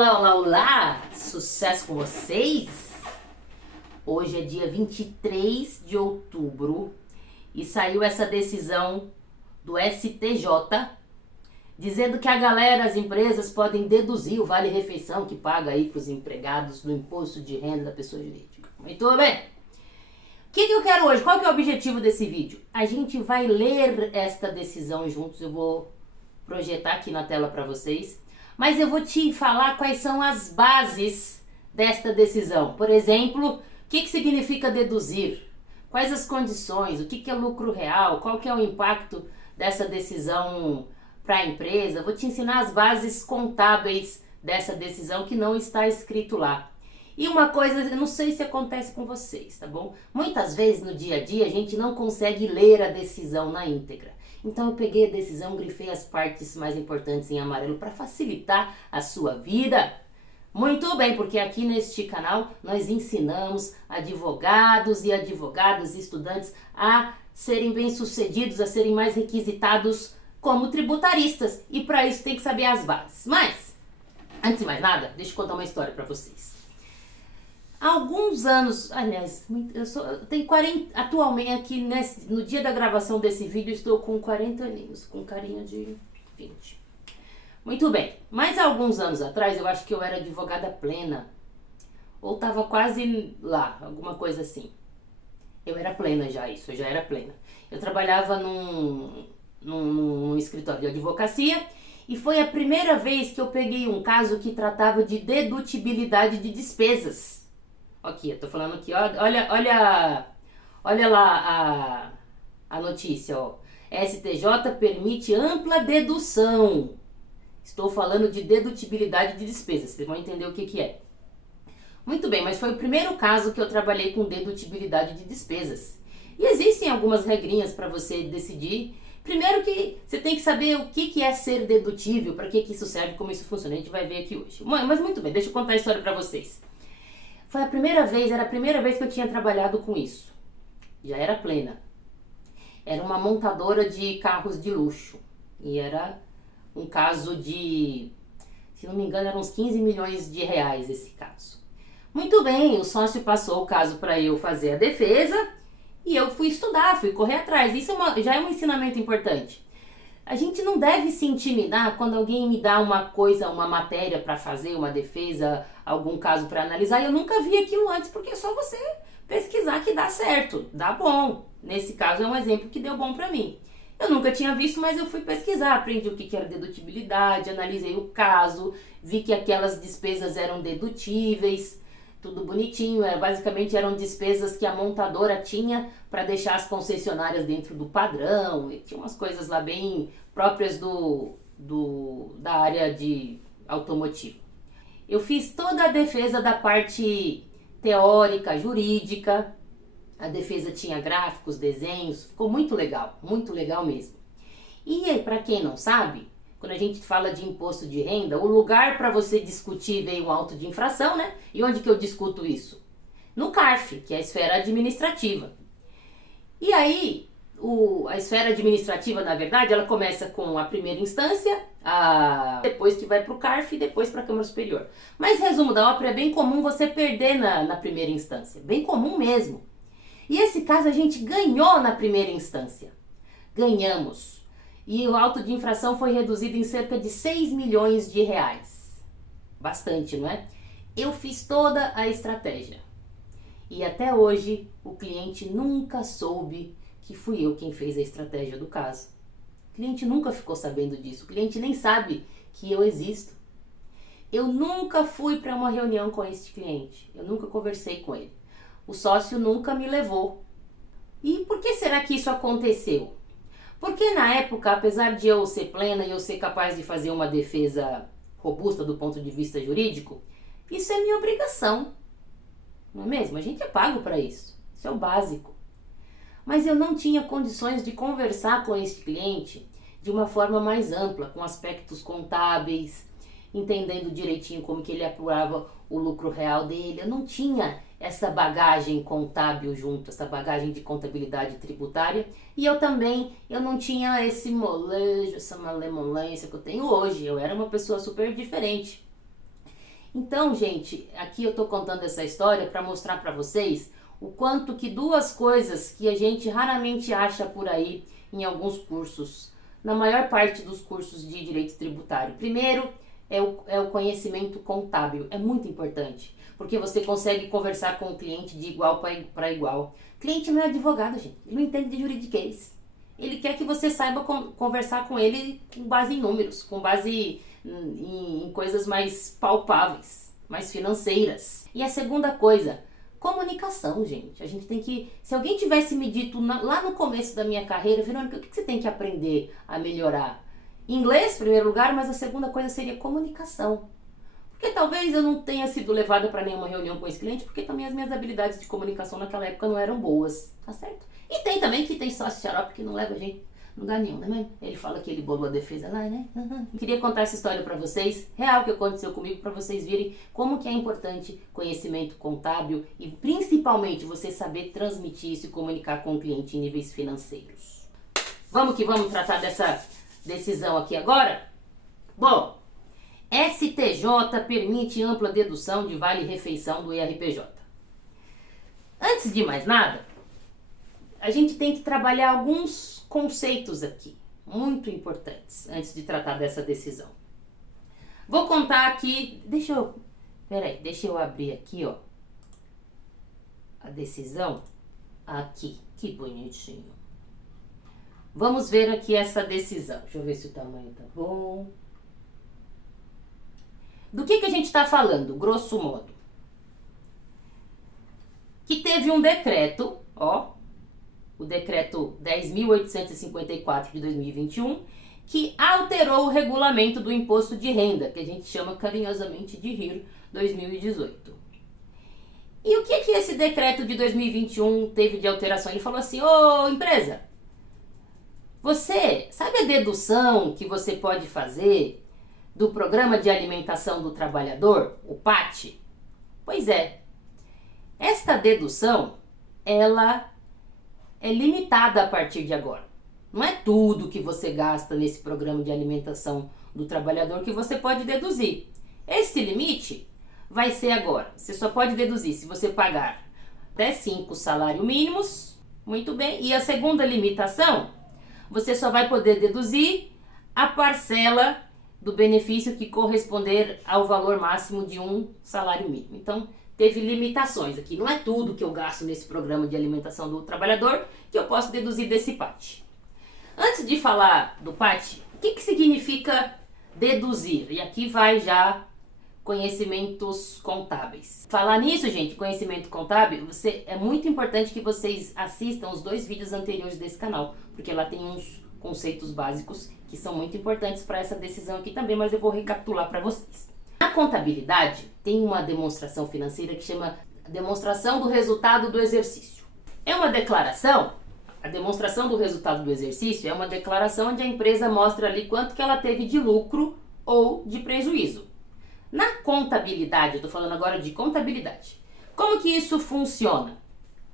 Olá, olá, olá! Sucesso com vocês? Hoje é dia 23 de outubro e saiu essa decisão do STJ dizendo que a galera, as empresas podem deduzir o vale-refeição que paga aí para os empregados do imposto de renda da pessoa jurídica. Muito bem! O que eu quero hoje? Qual que é o objetivo desse vídeo? A gente vai ler esta decisão juntos, eu vou projetar aqui na tela para vocês. Mas eu vou te falar quais são as bases desta decisão. Por exemplo, o que significa deduzir? Quais as condições? O que é lucro real? Qual que é o impacto dessa decisão para a empresa? Vou te ensinar as bases contábeis dessa decisão que não está escrito lá. E uma coisa, eu não sei se acontece com vocês, tá bom? Muitas vezes no dia a dia a gente não consegue ler a decisão na íntegra. Então eu peguei a decisão, grifei as partes mais importantes em amarelo para facilitar a sua vida. Muito bem, porque aqui neste canal nós ensinamos advogados e advogadas e estudantes a serem bem-sucedidos, a serem mais requisitados como tributaristas. E para isso tem que saber as bases. Mas, antes de mais nada, deixa eu contar uma história para vocês. Há alguns anos, aliás, eu tenho 40, atualmente aqui no dia da gravação desse vídeo estou com 40 aninhos, com carinha de 20. Muito bem, mas há alguns anos atrás eu acho que eu era advogada plena, ou estava quase lá, alguma coisa assim. Eu era plena já, eu já era plena. Eu trabalhava num escritório de advocacia e foi a primeira vez que eu peguei um caso que tratava de dedutibilidade de despesas. Aqui, eu tô falando aqui, olha lá a notícia, ó. STJ permite ampla dedução. Estou falando de dedutibilidade de despesas, vocês vão entender o que é. Muito bem, mas foi o primeiro caso que eu trabalhei com dedutibilidade de despesas. E existem algumas regrinhas para você decidir. Primeiro que você tem que saber o que é ser dedutível, para que isso serve, como isso funciona, a gente vai ver aqui hoje. Mas muito bem, deixa eu contar a história para vocês. Era a primeira vez que eu tinha trabalhado com isso. Já era plena. Era uma montadora de carros de luxo. E era um caso de, se não me engano, eram uns 15 milhões de reais esse caso. Muito bem, o sócio passou o caso para eu fazer a defesa e eu fui estudar, fui correr atrás. Isso já é um ensinamento importante. A gente não deve se intimidar quando alguém me dá uma coisa, uma matéria para fazer, uma defesa, algum caso para analisar. Eu nunca vi aquilo antes, porque é só você pesquisar que dá certo, dá bom. Nesse caso é um exemplo que deu bom para mim. Eu nunca tinha visto, mas eu fui pesquisar, aprendi o que era dedutibilidade, analisei o caso, vi que aquelas despesas eram dedutíveis, tudo bonitinho. Basicamente eram despesas que a montadora tinha para deixar as concessionárias dentro do padrão, e tinha umas coisas lá bem próprias da área de automotivo. Eu fiz toda a defesa da parte teórica, jurídica. A defesa tinha gráficos, desenhos, ficou muito legal mesmo. E para quem não sabe, quando a gente fala de imposto de renda, o lugar para você discutir veio um auto de infração, né? E onde que eu discuto isso? No CARF, que é a esfera administrativa. E aí, a esfera administrativa, na verdade, ela começa com a primeira instância, depois que vai para o CARF e depois para a Câmara Superior. Mas, resumo da ópera, é bem comum você perder na primeira instância. Bem comum mesmo. E esse caso a gente ganhou na primeira instância. Ganhamos. E o auto de infração foi reduzido em cerca de 6 milhões de reais. Bastante, não é? Eu fiz toda a estratégia. E até hoje o cliente nunca soube que fui eu quem fez a estratégia do caso. O cliente nunca ficou sabendo disso. O cliente nem sabe que eu existo. Eu nunca fui para uma reunião com este cliente. Eu nunca conversei com ele. O sócio nunca me levou. E por que será que isso aconteceu? Porque na época, apesar de eu ser plena e eu ser capaz de fazer uma defesa robusta do ponto de vista jurídico, isso é minha obrigação. Não é mesmo? A gente é pago para isso. Isso é o básico. Mas eu não tinha condições de conversar com esse cliente de uma forma mais ampla, com aspectos contábeis, entendendo direitinho como que ele apurava o lucro real dele. Eu não tinha essa bagagem contábil junto, essa bagagem de contabilidade tributária, e eu não tinha esse molejo, essa malemolência que eu tenho hoje. Eu era uma pessoa super diferente. Então, gente, aqui eu tô contando essa história para mostrar para vocês o quanto que duas coisas que a gente raramente acha por aí em alguns cursos, na maior parte dos cursos de direito tributário. Primeiro, é o conhecimento contábil, é muito importante, porque você consegue conversar com o cliente de igual para igual. O cliente não é advogado, gente, ele não entende de juridiquês. Ele quer que você saiba conversar com ele com base em números, com base em coisas mais palpáveis, mais financeiras. E a segunda coisa, comunicação, gente. A gente tem que... Se alguém tivesse me dito lá no começo da minha carreira, Verônica, o que você tem que aprender a melhorar? Inglês, em primeiro lugar, mas a segunda coisa seria comunicação. Porque talvez eu não tenha sido levada para nenhuma reunião com esse cliente, porque também as minhas habilidades de comunicação naquela época não eram boas, tá certo? E tem também que tem sócio xarope que não leva a gente a lugar nenhum, né? Ele fala que ele bolou a defesa lá, né? Queria contar essa história para vocês, real que aconteceu comigo, para vocês verem como que é importante conhecimento contábil e principalmente você saber transmitir isso e comunicar com o cliente em níveis financeiros. Vamos que vamos tratar dessa decisão aqui agora? Bom, STJ permite ampla dedução de vale-refeição do IRPJ. Antes de mais nada, a gente tem que trabalhar alguns conceitos aqui, muito importantes, antes de tratar dessa decisão. Vou contar aqui, deixa eu abrir aqui, ó, a decisão, aqui, que bonitinho. Vamos ver aqui essa decisão, deixa eu ver se o tamanho tá bom. Do que a gente está falando, grosso modo? Que teve um decreto, ó, o decreto 10.854 de 2021, que alterou o regulamento do imposto de renda, que a gente chama carinhosamente de RIR 2018. E o que esse decreto de 2021 teve de alteração? Ele falou assim, ô empresa, você sabe a dedução que você pode fazer do Programa de Alimentação do Trabalhador, o PAT? Pois é, esta dedução, ela é limitada a partir de agora. Não é tudo que você gasta nesse Programa de Alimentação do Trabalhador que você pode deduzir. Esse limite vai ser agora. Você só pode deduzir se você pagar até 5 salários mínimos, muito bem. E a segunda limitação, você só vai poder deduzir a parcela do benefício que corresponder ao valor máximo de um salário mínimo. Então, teve limitações aqui. Não é tudo que eu gasto nesse Programa de Alimentação do Trabalhador que eu posso deduzir desse PAT. Antes de falar do PAT, o que significa deduzir? E aqui vai já conhecimentos contábeis. Falar nisso, gente, conhecimento contábil, é muito importante que vocês assistam os 2 vídeos anteriores desse canal, porque lá tem uns conceitos básicos que são muito importantes para essa decisão aqui também, mas eu vou recapitular para vocês. Na contabilidade, tem uma demonstração financeira que chama demonstração do resultado do exercício. É uma declaração, a demonstração do resultado do exercício é uma declaração onde a empresa mostra ali quanto que ela teve de lucro ou de prejuízo. Na contabilidade, eu estou falando agora de contabilidade, como que isso funciona?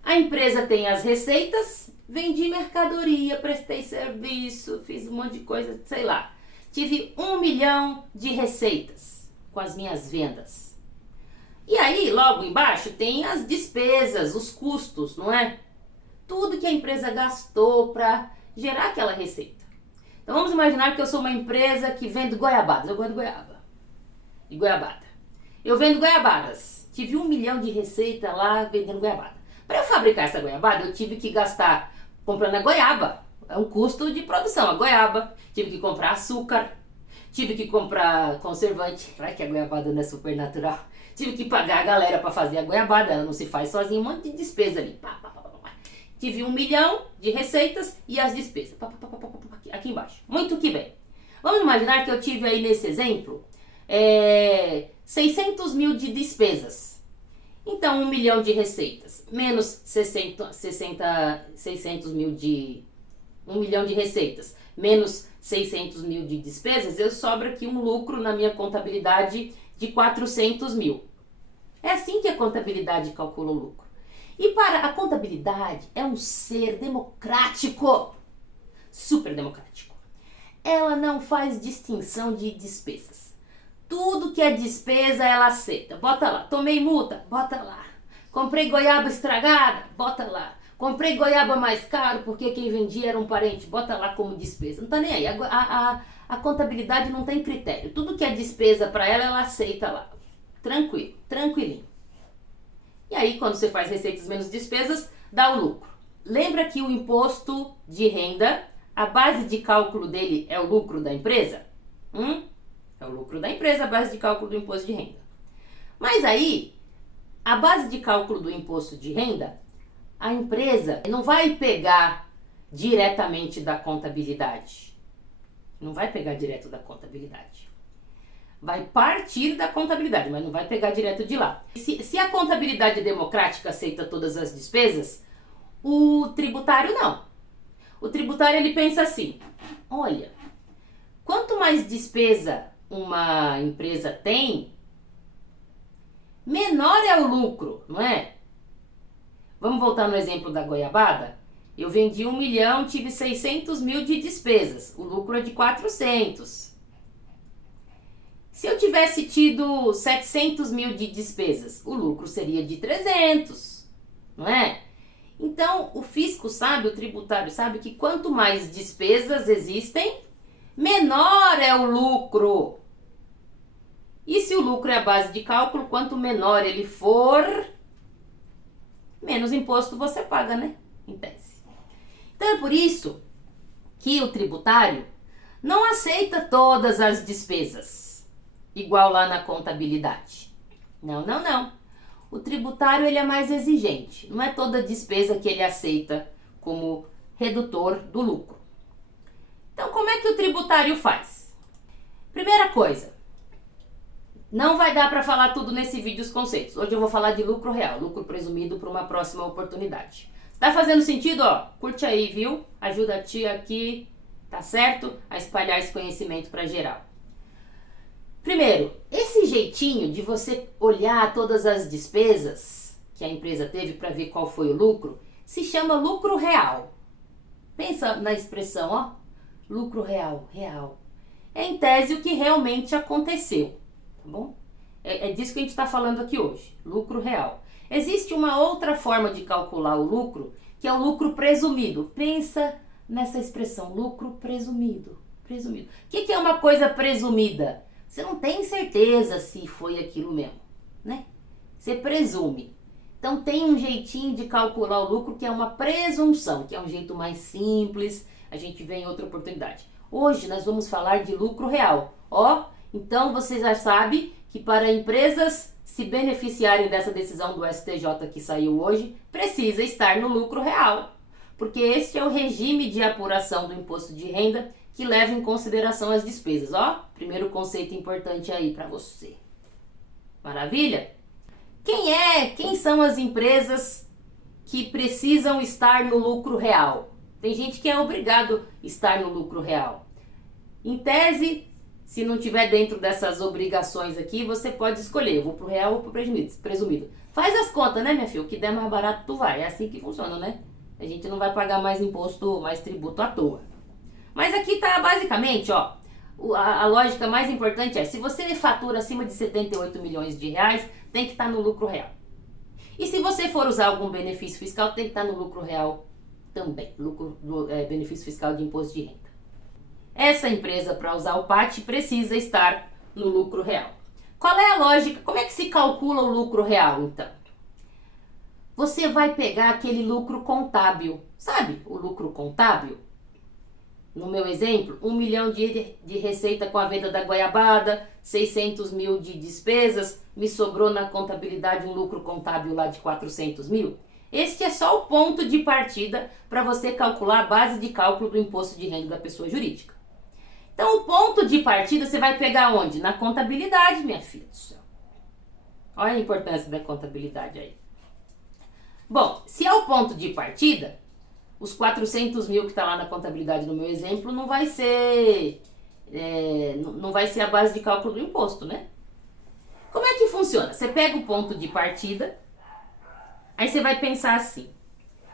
A empresa tem as receitas, vendi mercadoria, prestei serviço, fiz um monte de coisa, sei lá. Tive 1 milhão de receitas com as minhas vendas. E aí, logo embaixo, tem as despesas, os custos, não é? Tudo que a empresa gastou para gerar aquela receita. Então vamos imaginar que eu sou uma empresa que vende goiabadas. Eu gosto de goiabada. Eu vendo goiabadas. Tive 1 milhão de receita lá vendendo goiabada. Para eu fabricar essa goiabada, eu tive que gastar comprando a goiaba. É um custo de produção, a goiaba. Tive que comprar açúcar. Tive que comprar conservante. Vai que a goiabada não é super natural. Tive que pagar a galera para fazer a goiabada. Ela não se faz sozinha. Um monte de despesa ali. Tive 1 milhão de receitas e as despesas. Aqui embaixo. Muito que bem. Vamos imaginar que eu tive aí nesse exemplo 600 mil de despesas. Então, 1 milhão de receitas, menos 600 mil de... 1 milhão de receitas, menos 600 mil de despesas, eu sobro aqui um lucro na minha contabilidade de 400 mil. É assim que a contabilidade calcula o lucro. E para a contabilidade é um ser democrático, super democrático. Ela não faz distinção de despesas. Tudo que é despesa ela aceita. Bota lá. Tomei multa, bota lá. Comprei goiaba estragada, bota lá. Comprei goiaba mais caro porque quem vendia era um parente, bota lá como despesa. Não tá nem aí. A contabilidade não tem critério. Tudo que é despesa para ela, ela aceita lá. Tranquilo, tranquilinho. E aí, quando você faz receitas menos despesas, dá o lucro. Lembra que o imposto de renda, a base de cálculo dele é o lucro da empresa? É o lucro da empresa, a base de cálculo do imposto de renda. Mas aí, a base de cálculo do imposto de renda, a empresa não vai pegar diretamente da contabilidade. Não vai pegar direto da contabilidade. Vai partir da contabilidade, mas não vai pegar direto de lá. Se a contabilidade democrática aceita todas as despesas, o tributário não. O tributário ele pensa assim, olha, quanto mais despesa uma empresa tem, menor é o lucro, não é? Vamos voltar no exemplo da goiabada? Eu vendi 1 milhão, tive 600 mil de despesas, o lucro é de 400. Se eu tivesse tido 700 mil de despesas, o lucro seria de 300, não é? Então, o fisco sabe, o tributário sabe que quanto mais despesas existem, menor é o lucro. E se o lucro é a base de cálculo, quanto menor ele for, menos imposto você paga, né? Em tese. Então, é por isso que o tributário não aceita todas as despesas, igual lá na contabilidade. Não, não, não. O tributário ele é mais exigente. Não é toda despesa que ele aceita como redutor do lucro. Então, como é que o tributário faz? Primeira coisa, não vai dar para falar tudo nesse vídeo os conceitos. Hoje eu vou falar de lucro real, lucro presumido para uma próxima oportunidade. Tá fazendo sentido? Ó, curte aí, viu? Ajuda a tia aqui, tá certo? A espalhar esse conhecimento para geral. Primeiro, esse jeitinho de você olhar todas as despesas que a empresa teve para ver qual foi o lucro, se chama lucro real. Pensa na expressão, ó, lucro real, real. É em tese o que realmente aconteceu, tá bom? É disso que a gente está falando aqui hoje, lucro real. Existe uma outra forma de calcular o lucro, que é o lucro presumido. Pensa nessa expressão, lucro presumido. Presumido. O que é uma coisa presumida? Você não tem certeza se foi aquilo mesmo, né? Você presume. Então tem um jeitinho de calcular o lucro que é uma presunção, que é um jeito mais simples, a gente vê em outra oportunidade. Hoje nós vamos falar de lucro real. Ó, então você já sabe que para empresas se beneficiarem dessa decisão do STJ que saiu hoje, precisa estar no lucro real. Porque este é o regime de apuração do imposto de renda que leva em consideração as despesas. Ó, primeiro conceito importante aí para você. Maravilha? Quem são as empresas que precisam estar no lucro real? Tem gente que é obrigado a estar no lucro real. Em tese, se não tiver dentro dessas obrigações aqui, você pode escolher, eu vou pro real ou pro presumido. Faz as contas, né, minha filha? O que der mais barato, tu vai. É assim que funciona, né? A gente não vai pagar mais imposto, mais tributo à toa. Mas aqui tá basicamente, ó, a lógica mais importante é, se você fatura acima de 78 milhões de reais, tem que estar no lucro real. E se você for usar algum benefício fiscal, tem que estar no lucro real também, benefício fiscal de imposto de renda. Essa empresa, para usar o PAT, precisa estar no lucro real. Qual é a lógica? Como é que se calcula o lucro real, então? Você vai pegar aquele lucro contábil. Sabe o lucro contábil? No meu exemplo, 1 milhão de receita com a venda da goiabada, 600 mil de despesas, me sobrou na contabilidade um lucro contábil lá de 400 mil. Este é só o ponto de partida para você calcular a base de cálculo do imposto de renda da pessoa jurídica. Então, o ponto de partida você vai pegar onde? Na contabilidade, minha filha do céu. Olha a importância da contabilidade aí. Bom, se é o ponto de partida, os 400 mil que está lá na contabilidade no meu exemplo não vai ser a base de cálculo do imposto, né? Como é que funciona? Você pega o ponto de partida, aí você vai pensar assim,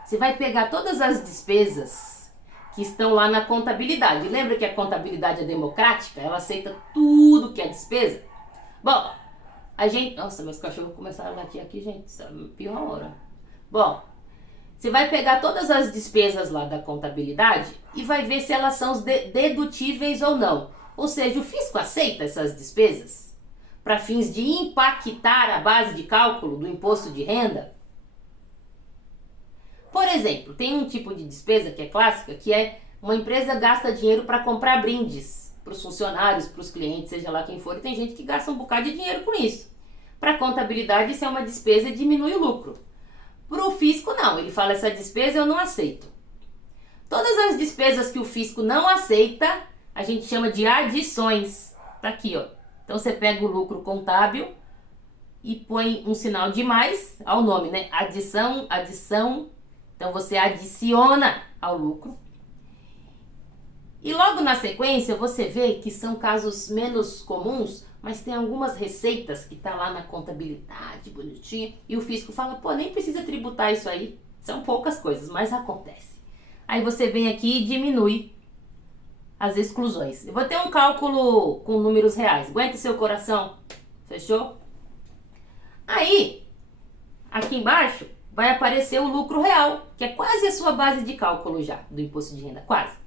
você vai pegar todas as despesas que estão lá na contabilidade. Lembra que a contabilidade é democrática? Ela aceita tudo que é despesa. Bom, a gente... Nossa, meus cachorros começaram a latir aqui, gente. Isso é a pior hora. Bom, você vai pegar todas as despesas lá da contabilidade e vai ver se elas são dedutíveis ou não. Ou seja, o fisco aceita essas despesas para fins de impactar a base de cálculo do imposto de renda? Por exemplo, tem um tipo de despesa que é clássica, que é uma empresa gasta dinheiro para comprar brindes para os funcionários, para os clientes, seja lá quem for, e tem gente que gasta um bocado de dinheiro com isso. Para a contabilidade isso é uma despesa e diminui o lucro. Para o fisco não, ele fala essa despesa eu não aceito. Todas as despesas que o fisco não aceita, a gente chama de adições. Tá aqui, ó. Então você pega o lucro contábil e põe um sinal de mais ao nome, né? Adição, adição. Então você adiciona ao lucro. E logo na sequência você vê que são casos menos comuns, mas tem algumas receitas que tá lá na contabilidade, bonitinho, e o fisco fala, pô, nem precisa tributar isso aí. São poucas coisas, mas acontece. Aí você vem aqui e diminui as exclusões. Eu vou ter um cálculo com números reais. Aguenta seu coração. Fechou? Aí, aqui embaixo, vai aparecer o lucro real, que é quase a sua base de cálculo já, do imposto de renda, quase.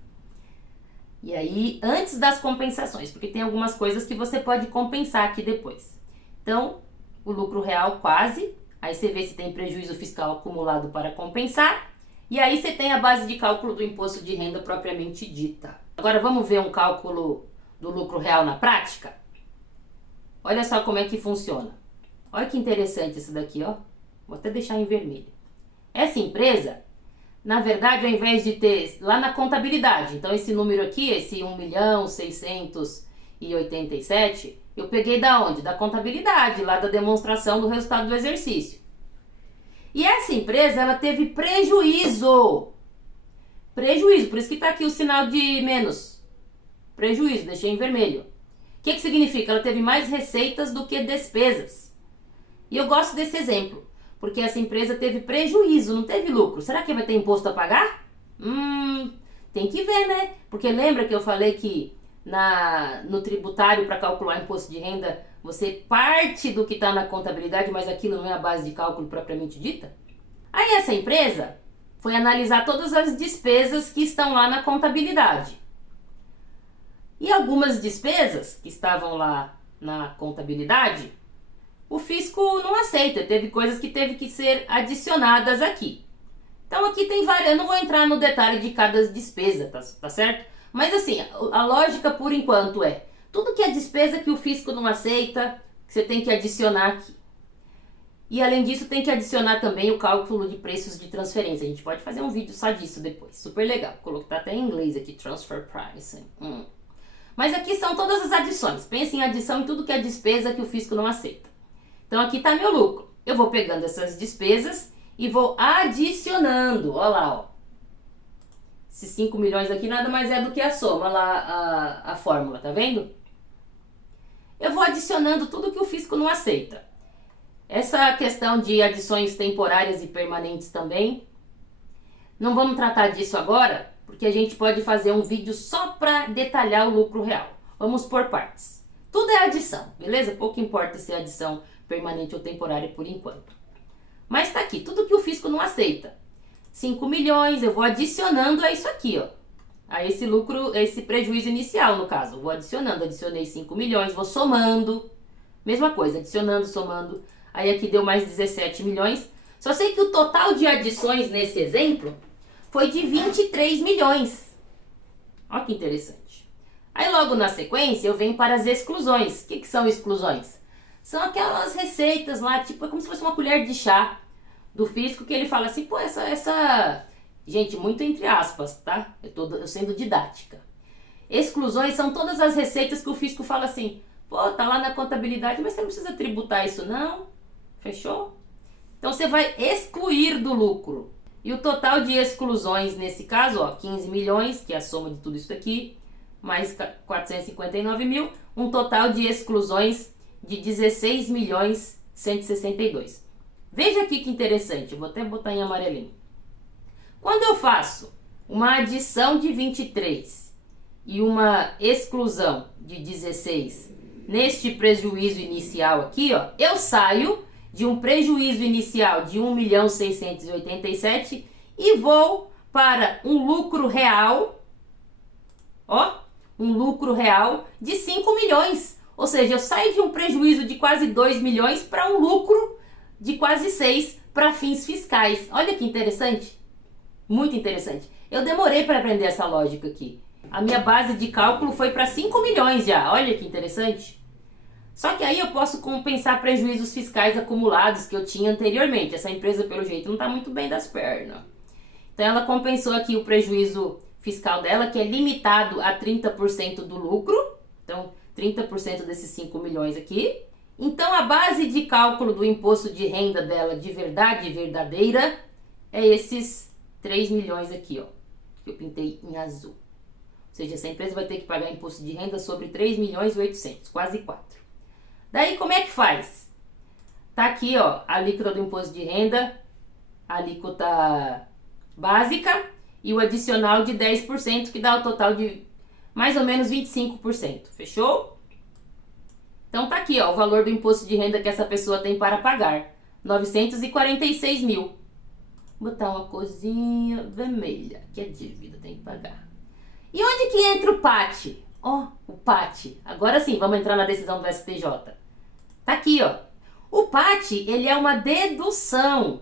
E aí, antes das compensações, porque tem algumas coisas que você pode compensar aqui depois. Então, o lucro real quase, aí você vê se tem prejuízo fiscal acumulado para compensar, e aí você tem a base de cálculo do imposto de renda propriamente dita. Agora vamos ver um cálculo do lucro real na prática? Olha só como é que funciona. Olha que interessante isso daqui, ó. Vou até deixar em vermelho. Essa empresa, na verdade, ao invés de ter lá na contabilidade, então esse número aqui, esse 1.687.000, eu peguei da onde? Da contabilidade, lá da demonstração do resultado do exercício. E essa empresa, ela teve prejuízo. Prejuízo, por isso que tá aqui o sinal de menos. Prejuízo, deixei em vermelho. O que significa? Ela teve mais receitas do que despesas. E eu gosto desse exemplo, porque essa empresa teve prejuízo, não teve lucro. Será que vai ter imposto a pagar? Tem que ver, né? Porque lembra que eu falei que no tributário, para calcular imposto de renda, você parte do que está na contabilidade, mas aquilo não é a base de cálculo propriamente dita? Aí essa empresa foi analisar todas as despesas que estão lá na contabilidade. E algumas despesas que estavam lá na contabilidade, o fisco não aceita, teve coisas que teve que ser adicionadas aqui. Então aqui tem várias, eu não vou entrar no detalhe de cada despesa, tá certo? Mas assim, a lógica por enquanto é, tudo que é despesa que o fisco não aceita, você tem que adicionar aqui. E além disso tem que adicionar também o cálculo de preços de transferência. A gente pode fazer um vídeo só disso depois, super legal. Colocar até em inglês aqui, transfer pricing. Mas aqui são todas as adições. Pense em adição em tudo que é despesa que o fisco não aceita. Então aqui está meu lucro. Eu vou pegando essas despesas e vou adicionando. Olha lá, ó. Esses 5 milhões aqui nada mais é do que a soma lá, a fórmula, tá vendo? Eu vou adicionando tudo que o fisco não aceita. Essa questão de adições temporárias e permanentes também, não vamos tratar disso agora, porque a gente pode fazer um vídeo só para detalhar o lucro real. Vamos por partes. Tudo é adição, beleza? Pouco importa se é adição permanente ou temporária por enquanto. Mas tá aqui, tudo que o fisco não aceita. 5 milhões, eu vou adicionando a isso aqui, ó. A esse lucro, esse prejuízo inicial, no caso. Eu vou adicionando, adicionei 5 milhões, vou somando. Mesma coisa, adicionando, somando. Aí aqui deu mais 17 milhões. Só sei que o total de adições nesse exemplo foi de 23 milhões. Olha que interessante. Aí logo na sequência eu venho para as exclusões. O que são exclusões? São aquelas receitas lá, tipo, é como se fosse uma colher de chá do fisco, que ele fala assim, pô, essa... Gente, muito entre aspas, tá? Eu sendo didática. Exclusões são todas as receitas que o fisco fala assim, pô, tá lá na contabilidade, mas você não precisa tributar isso não. Fechou? Então você vai excluir do lucro. E o total de exclusões nesse caso, ó, 15 milhões, que é a soma de tudo isso aqui, mais 459 mil, um total de exclusões de 16 milhões 162. Veja aqui que interessante, eu vou até botar em amarelinho. Quando eu faço uma adição de 23 e uma exclusão de 16 neste prejuízo inicial aqui, ó, eu saio de um prejuízo inicial de 1.687.000 e vou para um lucro real, ó, um lucro real de 5 milhões. Ou seja, eu saio de um prejuízo de quase 2 milhões para um lucro de quase 6 para fins fiscais. Olha que interessante. Muito interessante. Eu demorei para aprender essa lógica aqui. A minha base de cálculo foi para 5 milhões já. Olha que interessante. Só que aí eu posso compensar prejuízos fiscais acumulados que eu tinha anteriormente. Essa empresa, pelo jeito, não está muito bem das pernas. Então ela compensou aqui o prejuízo fiscal dela, que é limitado a 30% do lucro. Então, 30% desses 5 milhões aqui. Então, a base de cálculo do imposto de renda dela de verdade verdadeira é esses 3 milhões aqui, ó, que eu pintei em azul. Ou seja, essa empresa vai ter que pagar imposto de renda sobre 3 milhões e 800, quase 4. Daí, como é que faz? Tá aqui, ó, a alíquota do imposto de renda, a alíquota básica e o adicional de 10%, que dá o total de mais ou menos 25%. Fechou? Então tá aqui, ó, o valor do imposto de renda que essa pessoa tem para pagar. 946 mil. Vou botar uma corzinha vermelha, que é dívida, tem que pagar. E onde que entra o PAT? Ó, o PAT. Agora sim, vamos entrar na decisão do STJ. Tá aqui, ó. O PAT, ele é uma dedução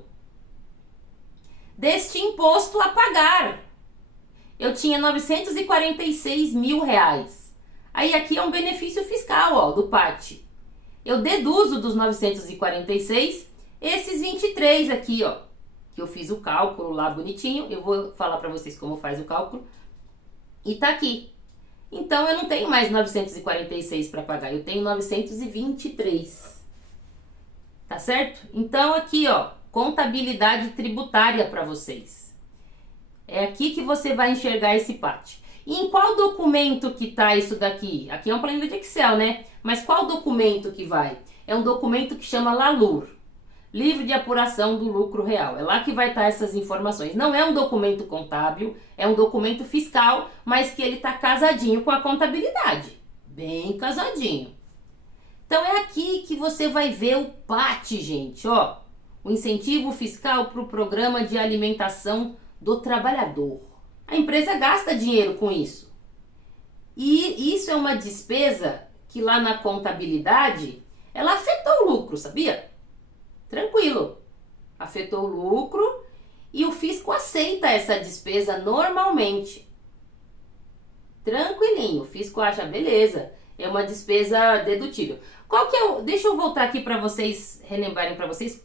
deste imposto a pagar. Eu tinha 946 mil reais. Aí aqui é um benefício fiscal, ó, do PAT. Eu deduzo dos 946 esses 23 aqui, ó, que eu fiz o cálculo lá bonitinho. Eu vou falar pra vocês como faz o cálculo. E tá aqui. Então eu não tenho mais 946 para pagar, eu tenho 923. Tá certo? Então aqui, ó, contabilidade tributária para vocês. É aqui que você vai enxergar esse PAT. E em qual documento que tá isso daqui? Aqui é uma planilha de Excel, né? Mas qual documento que vai? É um documento que chama LALUR, Livro de Apuração do Lucro Real. É lá que vai estar essas informações. Não é um documento contábil, é um documento fiscal, mas que ele tá casadinho com a contabilidade. Bem casadinho. Então é aqui que você vai ver o PAT, gente, ó. O incentivo fiscal para o programa de alimentação do trabalhador. A empresa gasta dinheiro com isso. E isso é uma despesa que lá na contabilidade, ela afetou o lucro, sabia? Tranquilo. Afetou o lucro e o fisco aceita essa despesa normalmente. Tranquilinho. O fisco acha, beleza, é uma despesa dedutível. Qual que é o... Deixa eu voltar aqui para vocês, relembrarem para vocês.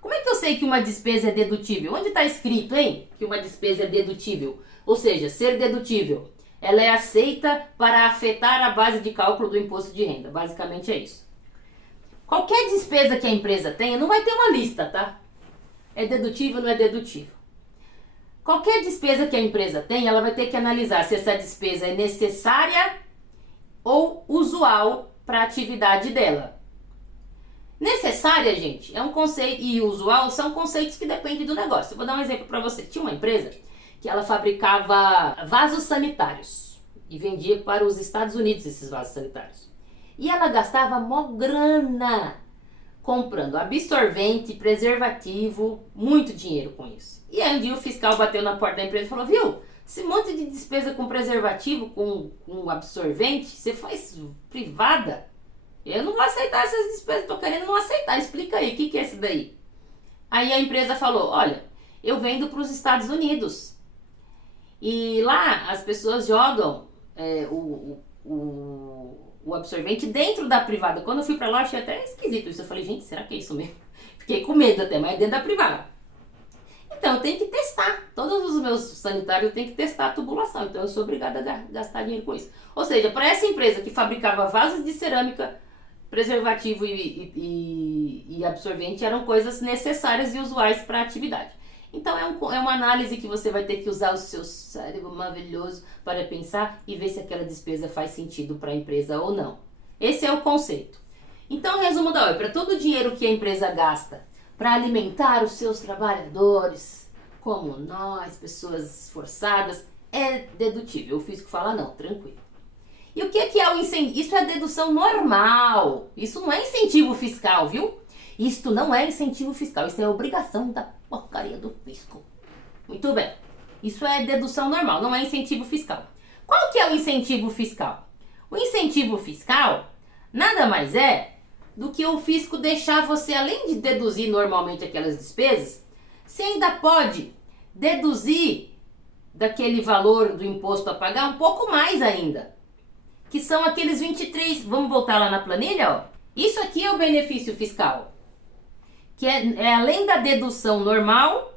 Como é que eu sei que uma despesa é dedutível? Onde está escrito, hein? Que uma despesa é dedutível. Ou seja, ser dedutível. Ela é aceita para afetar a base de cálculo do imposto de renda. Basicamente é isso. Qualquer despesa que a empresa tenha, não vai ter uma lista, tá? É dedutível ou não é dedutível. Qualquer despesa que a empresa tenha, ela vai ter que analisar se essa despesa é necessária ou usual para a atividade dela. Necessária, gente, é um conceito, e usual são conceitos que dependem do negócio. Eu vou dar um exemplo para você. Tinha uma empresa que ela fabricava vasos sanitários e vendia para os Estados Unidos esses vasos sanitários. E ela gastava mó grana comprando absorvente, preservativo, muito dinheiro com isso. E aí um dia o fiscal bateu na porta da empresa e falou, viu, esse monte de despesa com preservativo, com absorvente, você faz privada? Eu não vou aceitar essas despesas, tô querendo não aceitar, explica aí, o que é isso daí? Aí a empresa falou, olha, eu vendo para os Estados Unidos. E lá as pessoas jogam o absorvente dentro da privada. Quando eu fui pra lá, achei até esquisito isso. Eu falei, gente, será que é isso mesmo? Fiquei com medo até, mas é dentro da privada. Então, eu tenho que testar. Todos os meus sanitários eu tenho que testar a tubulação. Então, eu sou obrigada a gastar dinheiro com isso. Ou seja, para essa empresa que fabricava vasos de cerâmica, preservativo e absorvente eram coisas necessárias e usuais para a atividade. Então é uma análise que você vai ter que usar o seu cérebro maravilhoso para pensar e ver se aquela despesa faz sentido para a empresa ou não. Esse é o conceito. Então, resumo da ópera, todo o dinheiro que a empresa gasta para alimentar os seus trabalhadores, como nós, pessoas esforçadas, é dedutível. O fisco fala não, tranquilo. E o que é o incentivo? Isso é dedução normal. Isso não é incentivo fiscal, viu? Isto não é incentivo fiscal. Isso é obrigação da porcaria do fisco. Muito bem. Isso é dedução normal, não é incentivo fiscal. Qual que é o incentivo fiscal? O incentivo fiscal nada mais é do que o fisco deixar você, além de deduzir normalmente aquelas despesas, você ainda pode deduzir daquele valor do imposto a pagar um pouco mais ainda. Que são aqueles 23, vamos voltar lá na planilha, ó. Isso aqui é o benefício fiscal. Que é além da dedução normal,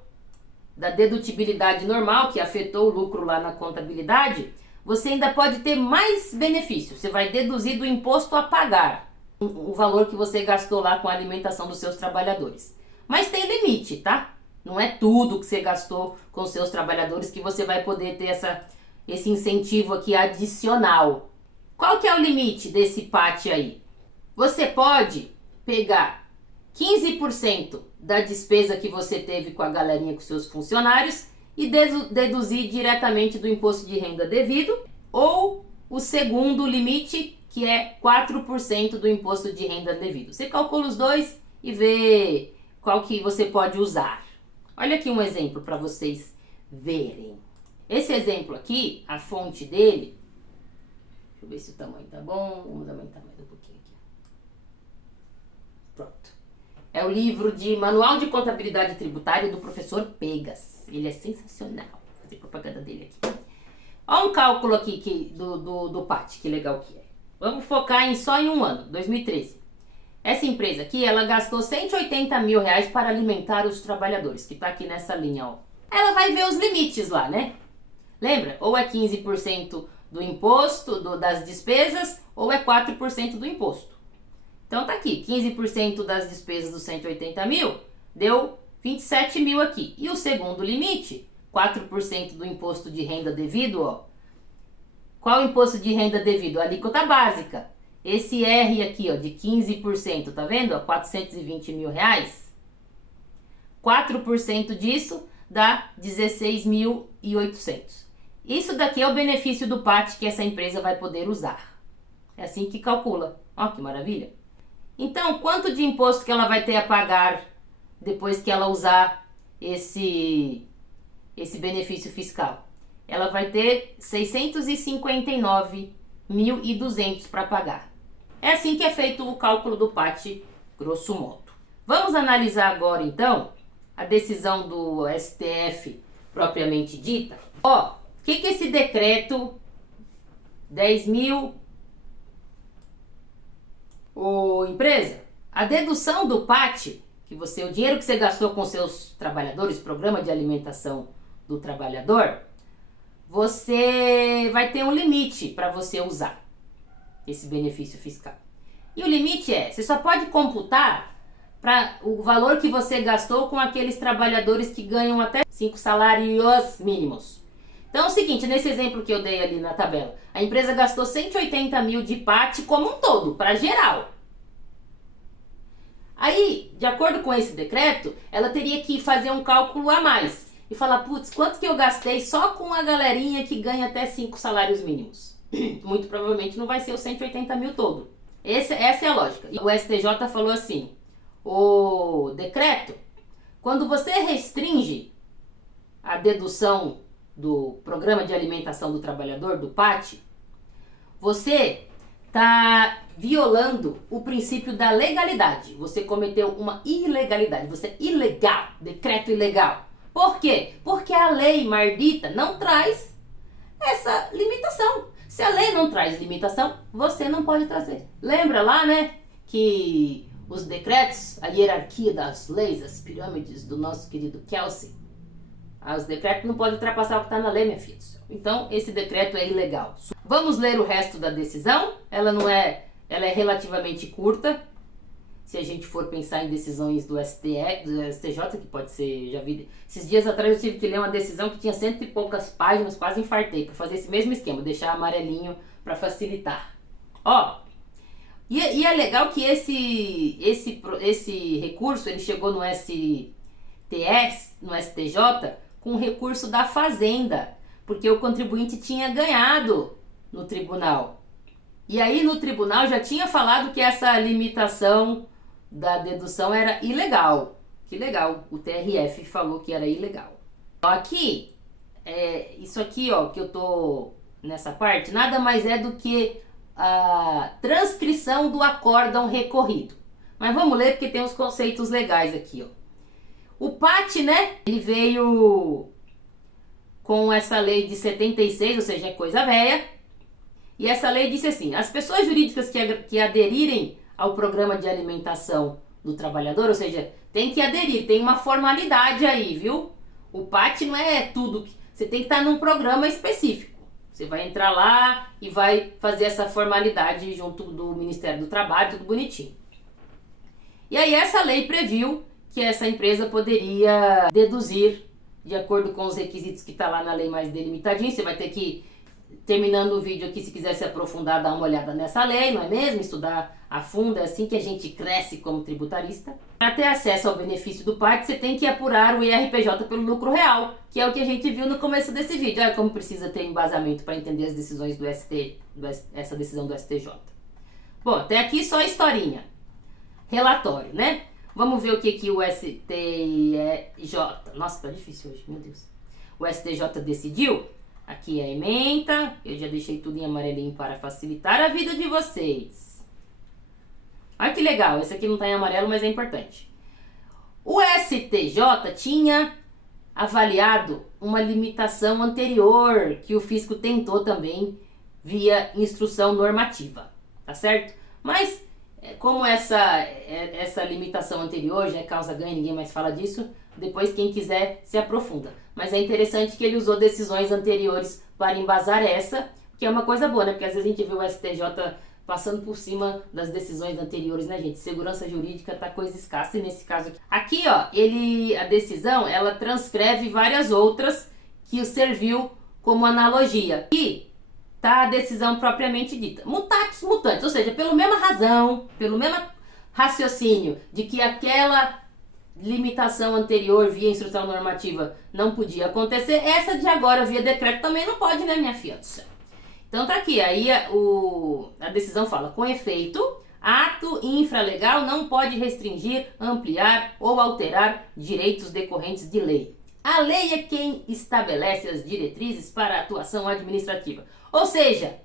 da dedutibilidade normal, que afetou o lucro lá na contabilidade, você ainda pode ter mais benefício. Você vai deduzir do imposto a pagar o valor que você gastou lá com a alimentação dos seus trabalhadores. Mas tem limite, tá? Não é tudo que você gastou com os seus trabalhadores que você vai poder ter esse incentivo aqui adicional. Qual que é o limite desse PAT aí? Você pode pegar 15% da despesa que você teve com a galerinha, com seus funcionários, e deduzir diretamente do imposto de renda devido, ou o segundo limite, que é 4% do imposto de renda devido. Você calcula os dois e vê qual que você pode usar. Olha aqui um exemplo para vocês verem. Esse exemplo aqui, a fonte dele, deixa eu ver se o tamanho tá bom, vamos aumentar mais um pouquinho aqui. Pronto. É o livro de Manual de Contabilidade Tributária do professor Pegas. Ele é sensacional. Vou fazer propaganda dele aqui. Olha um cálculo aqui do PAT, que legal que é. Vamos focar só em um ano, 2013. Essa empresa aqui, ela gastou 180 mil reais para alimentar os trabalhadores, que está aqui nessa linha, ó. Ela vai ver os limites lá, né? Lembra? Ou é 15% do imposto, das despesas, ou é 4% do imposto. Então tá aqui, 15% das despesas dos 180 mil, deu 27 mil aqui. E o segundo limite, 4% do imposto de renda devido, ó. Qual o imposto de renda devido? A alíquota básica. Esse R aqui, ó, de 15%, tá vendo? Ó, 420 mil reais. 4% disso dá 16.800. Isso daqui é o benefício do PAT que essa empresa vai poder usar. É assim que calcula. Ó, que maravilha. Então, quanto de imposto que ela vai ter a pagar depois que ela usar esse benefício fiscal? Ela vai ter 659.200 para pagar. É assim que é feito o cálculo do PAT, grosso modo. Vamos analisar agora, então, a decisão do STF propriamente dita. Ó, o que esse decreto 10.000... Ô, empresa, a dedução do PAT, o dinheiro que você gastou com seus trabalhadores, programa de alimentação do trabalhador, você vai ter um limite para você usar esse benefício fiscal. E o limite você só pode computar para o valor que você gastou com aqueles trabalhadores que ganham até 5 salários mínimos. Então é o seguinte, nesse exemplo que eu dei ali na tabela, a empresa gastou 180 mil de PAT como um todo, para geral. Aí, de acordo com esse decreto, ela teria que fazer um cálculo a mais e falar, putz, quanto que eu gastei só com a galerinha que ganha até 5 salários mínimos? Muito provavelmente não vai ser os 180 mil todo. Essa é a lógica. E o STJ falou assim, o decreto, quando você restringe a dedução do Programa de Alimentação do Trabalhador, do PAT, você está violando o princípio da legalidade. Você cometeu uma ilegalidade, você é ilegal, decreto ilegal. Por quê? Porque a lei mardita não traz essa limitação. Se a lei não traz limitação, você não pode trazer. Lembra lá, né, que os decretos, a hierarquia das leis, as pirâmides do nosso querido Kelsey, os decretos não podem ultrapassar o que está na lei, minha filha. Então, esse decreto é ilegal. Vamos ler o resto da decisão. Ela é relativamente curta. Se a gente for pensar em decisões do STJ, que pode ser, já vi. Esses dias atrás eu tive que ler uma decisão que tinha 100 e poucas páginas, quase infartei, para fazer esse mesmo esquema, deixar amarelinho para facilitar. Ó, e é legal que esse recurso, ele chegou no STJ, com recurso da Fazenda, porque o contribuinte tinha ganhado no tribunal. E aí no tribunal já tinha falado que essa limitação da dedução era ilegal. Que legal, o TRF falou que era ilegal. Aqui, isso aqui ó, que eu tô nessa parte, nada mais é do que a transcrição do acórdão recorrido. Mas vamos ler porque tem uns conceitos legais aqui, ó. O PAT, né, ele veio com essa lei de 76, ou seja, é coisa velha. E essa lei disse assim: as pessoas jurídicas que aderirem ao programa de alimentação do trabalhador, ou seja, tem que aderir, tem uma formalidade aí, viu? O PAT não é tudo, você tem que estar num programa específico. Você vai entrar lá e vai fazer essa formalidade junto do Ministério do Trabalho, tudo bonitinho. E aí essa lei previu que essa empresa poderia deduzir, de acordo com os requisitos que está lá na lei mais delimitadinho. Você vai ter que, terminando o vídeo aqui, se quiser se aprofundar, dar uma olhada nessa lei, não é mesmo? Estudar a fundo, é assim que a gente cresce como tributarista. Para ter acesso ao benefício do PAT, você tem que apurar o IRPJ pelo lucro real, que é o que a gente viu no começo desse vídeo. Olha como precisa ter embasamento para entender as decisões do essa decisão do STJ. Bom, até aqui só historinha. Relatório, né? Vamos ver o que o STJ... Nossa, tá difícil hoje, meu Deus. O STJ decidiu. Aqui é a ementa. Eu já deixei tudo em amarelinho para facilitar a vida de vocês. Olha que legal. Esse aqui não tá em amarelo, mas é importante. O STJ tinha avaliado uma limitação anterior que o fisco tentou também via instrução normativa. Tá certo? Mas... como essa limitação anterior já é causa-ganho, ninguém mais fala disso, depois quem quiser se aprofunda. Mas é interessante que ele usou decisões anteriores para embasar essa, que é uma coisa boa, né? Porque às vezes a gente vê o STJ passando por cima das decisões anteriores, né, gente? Segurança jurídica tá coisa escassa, e nesse caso aqui. Aqui, ó, a decisão, ela transcreve várias outras que serviu como analogia. E tá a decisão propriamente dita. Mutatis mutandis, ou seja, pela mesma razão, pelo mesmo raciocínio de que aquela limitação anterior via instrução normativa não podia acontecer, essa de agora via decreto também não pode, né, minha filha? Então tá aqui, aí a decisão fala: com efeito, ato infralegal não pode restringir, ampliar ou alterar direitos decorrentes de lei. A lei é quem estabelece as diretrizes para a atuação administrativa. Ou seja,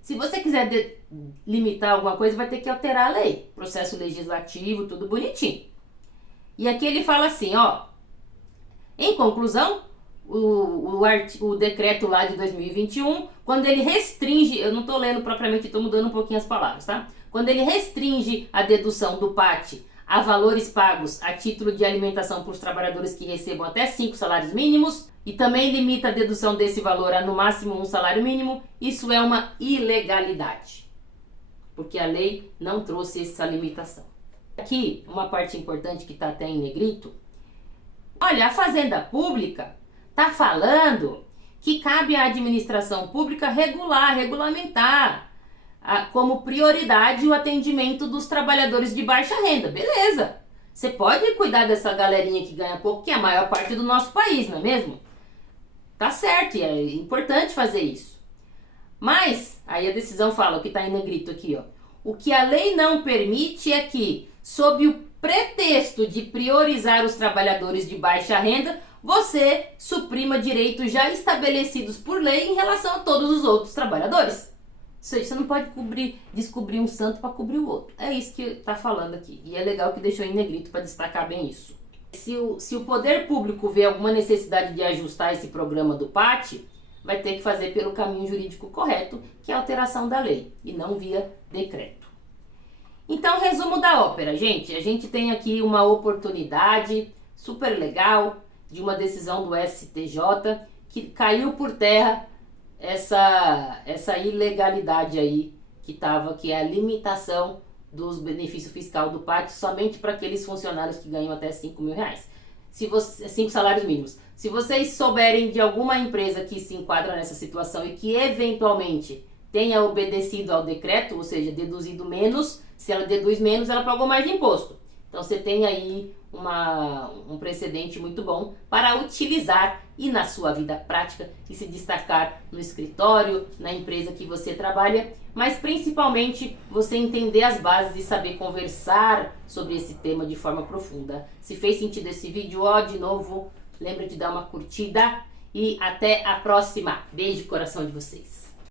se você quiser limitar alguma coisa, vai ter que alterar a lei. Processo legislativo, tudo bonitinho. E aqui ele fala assim, ó. Em conclusão, o decreto lá de 2021, quando ele restringe, eu não estou lendo propriamente, estou mudando um pouquinho as palavras, tá? Quando ele restringe a dedução do PAT a valores pagos a título de alimentação para os trabalhadores que recebam até 5 salários mínimos e também limita a dedução desse valor a no máximo 1 salário mínimo, isso é uma ilegalidade, porque a lei não trouxe essa limitação. Aqui, uma parte importante que está até em negrito, olha, a Fazenda Pública está falando que cabe à administração pública regulamentar como prioridade o atendimento dos trabalhadores de baixa renda. Beleza, você pode cuidar dessa galerinha que ganha pouco, que é a maior parte do nosso país, não é mesmo? Tá certo, e é importante fazer isso. Mas, aí a decisão fala, o que está em negrito aqui, ó. O que a lei não permite é que, sob o pretexto de priorizar os trabalhadores de baixa renda, você suprima direitos já estabelecidos por lei em relação a todos os outros trabalhadores. Ou seja, você não pode descobrir um santo para cobrir o outro. É isso que está falando aqui. E é legal que deixou em negrito para destacar bem isso. Se o poder público vê alguma necessidade de ajustar esse programa do PAT, vai ter que fazer pelo caminho jurídico correto, que é a alteração da lei, e não via decreto. Então, resumo da ópera, gente. A gente tem aqui uma oportunidade super legal de uma decisão do STJ que caiu por terra essa ilegalidade aí que é a limitação dos benefícios fiscal do PAT somente para aqueles funcionários que ganham até 5 mil reais. 5 salários mínimos. Se vocês souberem de alguma empresa que se enquadra nessa situação e que eventualmente tenha obedecido ao decreto, ou seja, deduzido menos, se ela deduz menos, ela pagou mais de imposto. Então você tem aí um precedente muito bom para utilizar e na sua vida prática e se destacar no escritório, na empresa que você trabalha, mas principalmente você entender as bases e saber conversar sobre esse tema de forma profunda. Se fez sentido esse vídeo, de novo, lembra de dar uma curtida e até a próxima. Beijo no coração de vocês.